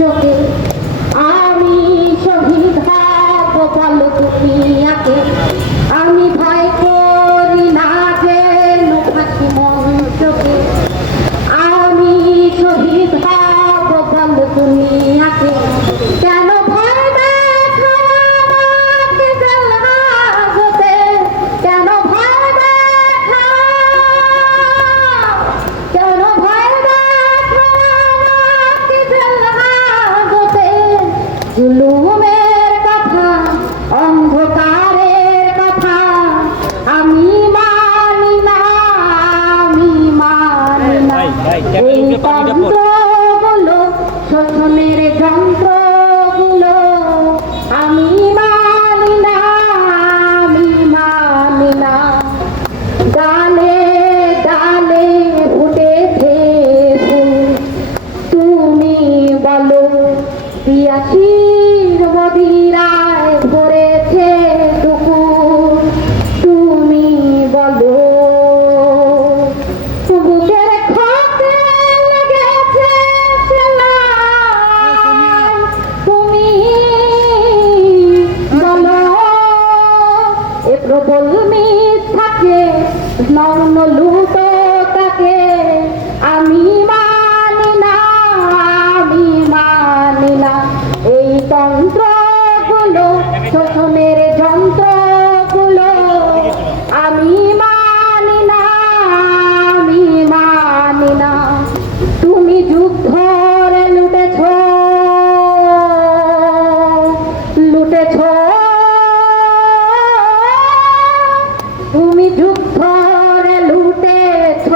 মঞ্চকে আমি শহীদ হব বলো দুনিয়াকে আমি জুলুমের কথা অন্ধকারের কথা আমি মানি না আমি মানি না। এই শোষণের যন্ত্রগুলো আমি মানি না আমি মানি না। ডালে ডালে ফুটেছে তুমি বলো পিয়াসির নগ্ন লুটো তাকে, আমি মানি না, আমি মানি না। এই তন্ত্রগুলো, শোষণের যন্ত্রগুলো, আমি মানি না, আমি মানি না। তুমি যুদ্ধরে লুটেছ লুটেছ। তুমি লুটেছ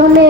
শোষণের যন্ত্রগুলো